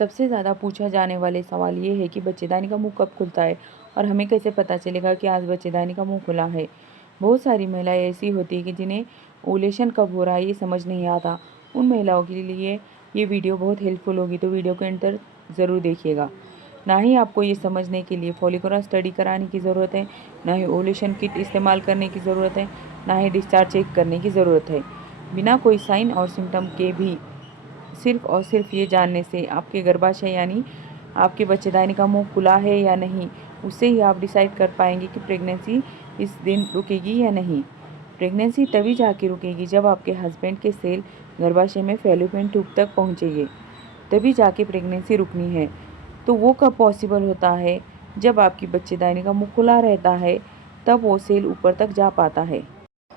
सबसे ज़्यादा पूछा जाने वाले सवाल ये है कि बच्चेदानी का मुंह कब खुलता है और हमें कैसे पता चलेगा कि आज बच्चेदानी का मुंह खुला है। बहुत सारी महिलाएं ऐसी होती है कि जिन्हें ओव्यूलेशन कब हो रहा है ये समझ नहीं आता। उन महिलाओं के लिए ये वीडियो बहुत हेल्पफुल होगी, तो वीडियो के अंत तक ज़रूर देखिएगा। ना ही आपको ये समझने के लिए फॉलिकुलर स्टडी कराने की ज़रूरत है, ना ही ओव्यूलेशन किट इस्तेमाल करने की ज़रूरत है, ना ही डिस्चार्ज चेक करने की ज़रूरत है। बिना कोई साइन और सिम्टम के भी सिर्फ और सिर्फ ये जानने से आपके गर्भाशय यानी आपके बच्चेदानी का मुंह खुला है या नहीं, उससे ही आप डिसाइड कर पाएंगे कि प्रेगनेंसी इस दिन रुकेगी या नहीं। प्रेगनेंसी तभी जाके रुकेगी जब आपके हस्बैंड के सेल गर्भाशय में फैलोपियन ट्यूब तक पहुंचेंगे, तभी जाके प्रेगनेंसी रुकनी है। तो वो कब पॉसिबल होता है? जब आपकी बच्चेदानी का मुंह खुला रहता है, तब वो सेल ऊपर तक जा पाता है।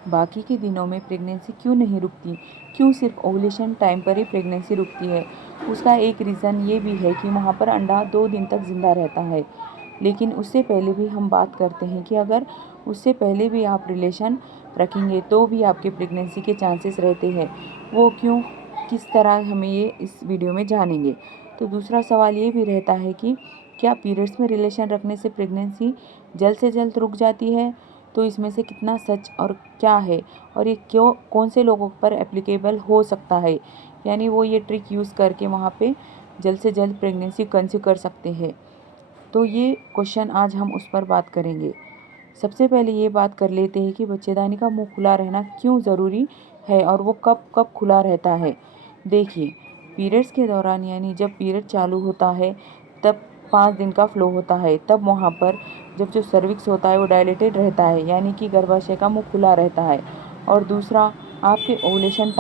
बाकी के दिनों में प्रेगनेंसी क्यों नहीं रुकती? क्यों सिर्फ ओव्यूलेशन टाइम पर ही प्रेगनेंसी रुकती है? उसका एक रीज़न ये भी है कि वहाँ पर अंडा 2 दिन तक ज़िंदा रहता है। लेकिन उससे पहले भी हम बात करते हैं कि अगर उससे पहले भी आप रिलेशन रखेंगे तो भी आपके प्रेगनेंसी के चांसेस रहते हैं। वो क्यों, किस तरह, हमें ये इस वीडियो में जानेंगे। तो दूसरा सवाल ये भी रहता है कि क्या पीरियड्स में रिलेशन रखने से प्रेगनेंसी जल्द से जल्द रुक जाती है? तो इसमें से कितना सच और क्या है, और ये क्यों, कौन से लोगों पर एप्लीकेबल हो सकता है, यानी वो ये ट्रिक यूज़ करके वहाँ पे जल्द से जल्द प्रेगनेंसी कंसीव कर सकते हैं। तो ये क्वेश्चन आज हम उस पर बात करेंगे। सबसे पहले ये बात कर लेते हैं कि बच्चेदानी का मुंह खुला रहना क्यों ज़रूरी है और वो कब कब खुला रहता है। देखिए, पीरियड्स के दौरान यानी जब पीरियड चालू होता है तब 5 दिन का फ्लो होता है, तब वहाँ पर जब जो सर्विक्स होता है वो डायलेटेड रहता है, यानी कि गर्भाशय का मुंह खुला रहता है। और दूसरा, आपके ओव्यूलेशन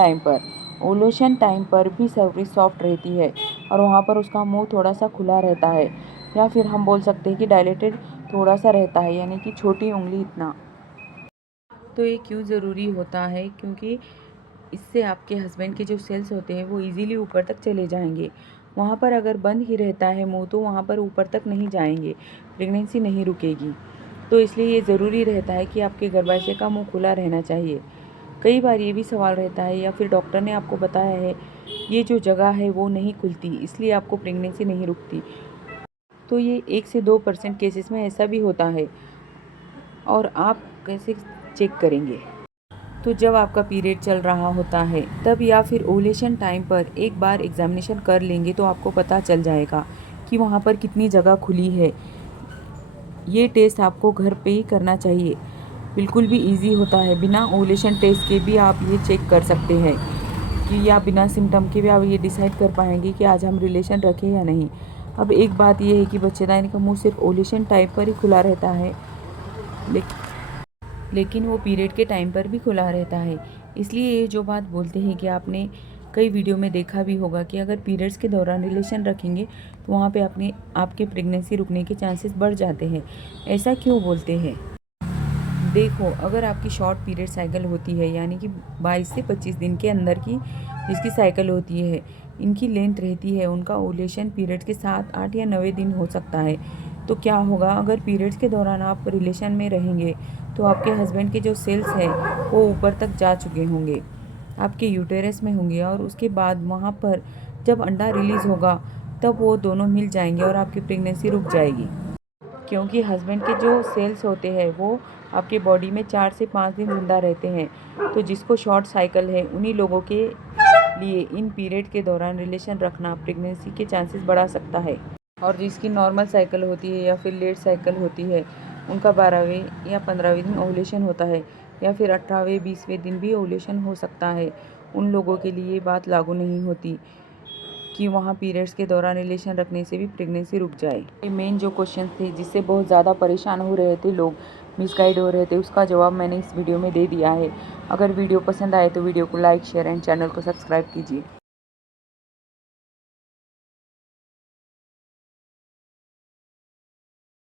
टाइम पर भी सर्विक्स सॉफ्ट रहती है और वहाँ पर उसका मुंह थोड़ा सा खुला रहता है, या फिर हम बोल सकते हैं कि डायलेटेड थोड़ा सा रहता है, यानी कि छोटी उंगली इतना। तो ये क्यों ज़रूरी होता है? क्योंकि इससे आपके हस्बैंड के जो सेल्स होते हैं वो इजीली ऊपर तक चले जाएंगे। वहाँ पर अगर बंद ही रहता है मुंह तो वहाँ पर ऊपर तक नहीं जाएंगे, प्रेगनेंसी नहीं रुकेगी। तो इसलिए ये ज़रूरी रहता है कि आपके गर्भाशय का मुंह खुला रहना चाहिए। कई बार ये भी सवाल रहता है या फिर डॉक्टर ने आपको बताया है ये जो जगह है वो नहीं खुलती, इसलिए आपको प्रेगनेंसी नहीं रुकती। तो ये 1 से 2% केसेस में ऐसा भी होता है। और आप कैसे चेक करेंगे? तो जब आपका पीरियड चल रहा होता है तब या फिर ओव्यूलेशन टाइम पर एक बार एग्जामिनेशन कर लेंगे तो आपको पता चल जाएगा कि वहाँ पर कितनी जगह खुली है। ये टेस्ट आपको घर पे ही करना चाहिए, बिल्कुल भी इजी होता है। बिना ओव्यूलेशन टेस्ट के भी आप ये चेक कर सकते हैं कि, या बिना सिम्टम के भी आप ये डिसाइड कर पाएंगे कि आज हम रिलेशन रखें या नहीं। अब एक बात ये है कि बच्चेदानी का मुंह सिर्फ ओव्यूलेशन टाइम पर ही खुला रहता है, लेकिन वो पीरियड के टाइम पर भी खुला रहता है। इसलिए ये जो बात बोलते हैं कि आपने कई वीडियो में देखा भी होगा कि अगर पीरियड्स के दौरान रिलेशन रखेंगे तो वहाँ पे आपके प्रेगनेंसी रुकने के चांसेस बढ़ जाते हैं। ऐसा क्यों बोलते हैं? देखो, अगर आपकी शॉर्ट पीरियड साइकिल होती है, यानी कि 22 से 25 दिन के अंदर की जिसकी साइकिल होती है, इनकी लेंथ रहती है, उनका ओव्यूलेशन पीरियड्स के 7, 8 या 9 दिन हो सकता है। तो क्या होगा, अगर पीरियड्स के दौरान आप रिलेशन में रहेंगे तो आपके हस्बैंड के जो सेल्स हैं वो ऊपर तक जा चुके होंगे, आपके यूटेरस में होंगे, और उसके बाद वहाँ पर जब अंडा रिलीज़ होगा तब वो दोनों मिल जाएंगे और आपकी प्रेगनेंसी रुक जाएगी। क्योंकि हस्बैंड के जो सेल्स होते हैं वो आपके बॉडी में 4 से 5 दिन ज़िंदा रहते हैं। तो जिसको शॉर्ट साइकिल है उन्हीं लोगों के लिए इन पीरियड के दौरान रिलेशन रखना प्रेगनेंसी के चांसेस बढ़ा सकता है। और जिसकी नॉर्मल साइकिल होती है या फिर लेट साइकिल होती है, उनका 12वें या 15वें दिन ओव्यूलेशन होता है, या फिर 18वें 20वें दिन भी ओव्यूलेशन हो सकता है। उन लोगों के लिए ये बात लागू नहीं होती कि वहाँ पीरियड्स के दौरान रिलेशन रखने से भी प्रेगनेंसी रुक जाए। ये मेन जो क्वेश्चन थे जिससे बहुत ज़्यादा परेशान हो रहे थे लोग, मिसगाइड हो रहे थे, उसका जवाब मैंने इस वीडियो में दे दिया है। अगर वीडियो पसंद आए तो वीडियो को लाइक, शेयर एंड चैनल को सब्सक्राइब कीजिए।